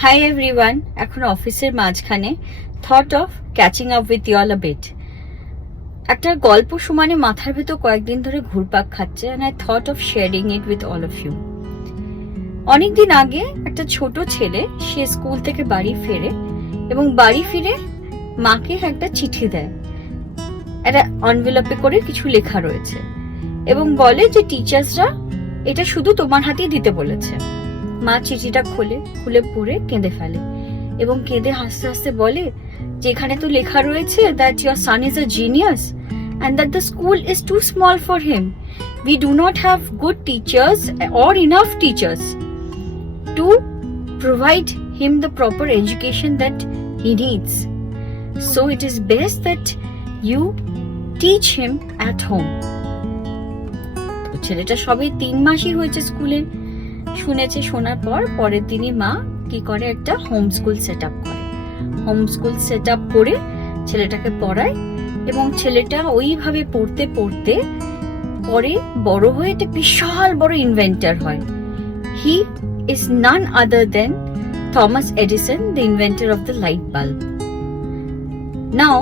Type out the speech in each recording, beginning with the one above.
Hi everyone, এখন অফিসের মাঝখানে thought of catching up with you all a bit. একটা গল্প সমানে মাথার ভেতর কয়েকদিন ধরে ঘুরপাক খাচ্ছে, and I thought of sharing it with all of you. অনেকদিন আগে একটা ছোট ছেলে সে স্কুল থেকে বাড়ি ফেরে এবং বাড়ি ফিরে মাকে একটা চিঠি দেয়। একটা এনভেলপে করে কিছু লেখা রয়েছে এবং বলে যে টিচার্সরা এটা শুধু তোমার হাতেই দিতে বলেছে। মা চিঠিটা খুলে পড়ে কেঁদে ফেলে এবং কেঁদে হাসতে হাসতে বলে যে এখানে তো লেখা রয়েছে that your son is a genius and that the school is too small for him. We do not have good teachers or enough teachers to provide him the proper education that he needs. So it is best that you teach him at home. ছেলেটা সবে 3 মাসই হয়েছে স্কুলে শুনেছে। শোনার পর পরের দিনই মা কি করে, একটা হোম স্কুল সেট আপ করে। হোম স্কুল সেট আপ করে ছেলেটাকে পড়ায় এবং ছেলেটা ওইভাবে পড়তে পড়তে পরে বড় হয়ে একটা বিশাল বড় ইনভেন্টর হয়। He is none other than Thomas Edison, the inventor of the light bulb. Now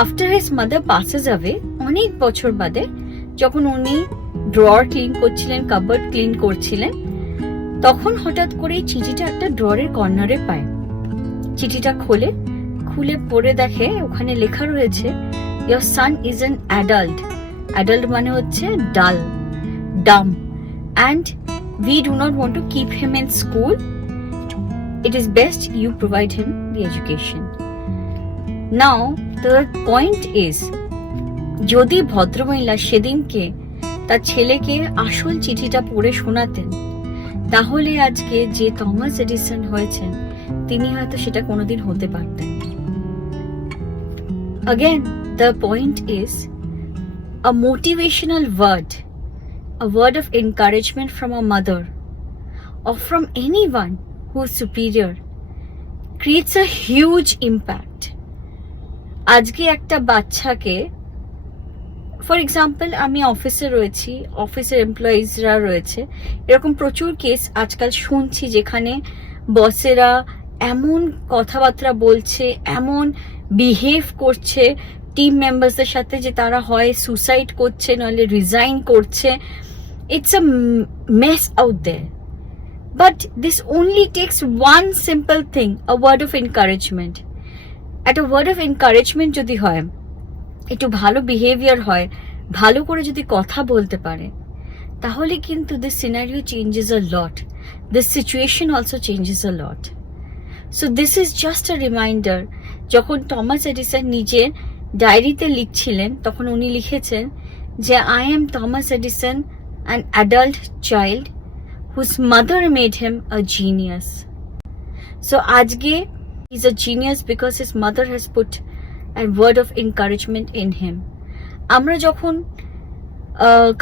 after his mother passes away, অনেক বছর বাদে যখন উনি ড্রয়ার ক্লিন করছিলেন, কাপবোর্ড ক্লিন করছিলেন, তখন হঠাৎ করে চিঠিটা একটা ড্রয়ারের কর্নারে পায়। চিঠিটা খুলে পড়ে দেখে ওখানে লেখা রয়েছে your son is an adult. Adult মানে হচ্ছে ডাল, dumb, and we do not want to keep him in school. It is best you provide him the education. Now the point is, যদি ভদ্রমহিলা সেদিনকে তার ছেলেকে আসল চিঠিটা পড়ে শোনাতেন, তাহলে আজকে যে থমাস এডিসন হয়েছেন তিনি হয়তো সেটা কোনোদিন হতে পারতেন। Again, the point is a motivational word, a word of encouragement from a mother or from anyone who is superior creates a huge impact. আজকে একটা বাচ্চাকে, ফর এক্সাম্পল আমি অফিসে রয়েছি, অফিসের এমপ্লয়িজরা রয়েছে, এরকম প্রচুর কেস আজকাল শুনছি যেখানে বসেরা এমন কথাবার্তা বলছে, এমন বিহেভ করছে টিম মেম্বারসদের সাথে যে তারা হয় সুসাইড করছে নইলে রিজাইন করছে। It's a mess out there, but this only takes one simple thing, a word of encouragement. একটা ওয়ার্ড অফ এনকারেজমেন্ট যদি হয়, একটু ভালো বিহেভিয়ার হয়, ভালো করে যদি কথা বলতে পারে, তাহলে কিন্তু this scenario changes a lot, this situation also changes a lot. So this is just a reminder. যখন থমাস এডিসন নিজে ডায়েরিতে লিখছিলেন তখন উনি লিখেছেন যে I am Thomas Edison, an adult child whose mother made him a genius. So আজকে is a genius because his mother has put and word of encouragement in him. আমরা যখন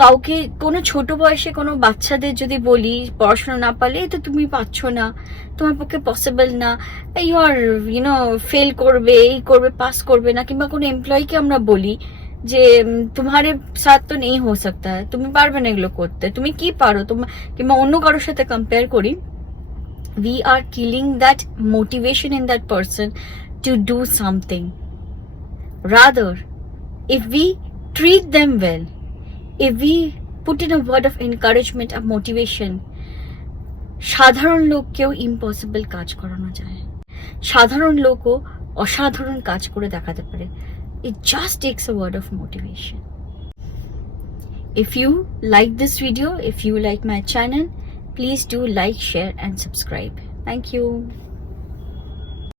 কাউকে কোনো ছোট বয়সে কোনো বাচ্চাদের যদি বলি পড়াশোনা না পারলে তো তুমি পাচ্ছো না, তোমার পক্ষে পসিবল না, ইউ আর ফেল করবে, এই করবে, পাস করবে না, কিংবা কোনো এমপ্লয়িকে আমরা বলি যে তোমারে সাথ তো নেই হো সকতা হ্যায়, তুমি পারবে না এগুলো করতে, তুমি কি পারো, তোমার কিংবা অন্য কারোর সাথে কম্পেয়ার করি, we are killing that motivation in that person to do something. Rather, if we treat them well, if we put in a word of encouragement, of motivation, সাধারণ লোককেও ইম্পসিবল কাজ করানো যায়, সাধারণ লোকও অসাধারণ কাজ করে দেখাতে পারে। It just takes a word of motivation. If you like this video, if you like my channel, please do like, share and subscribe. Thank you.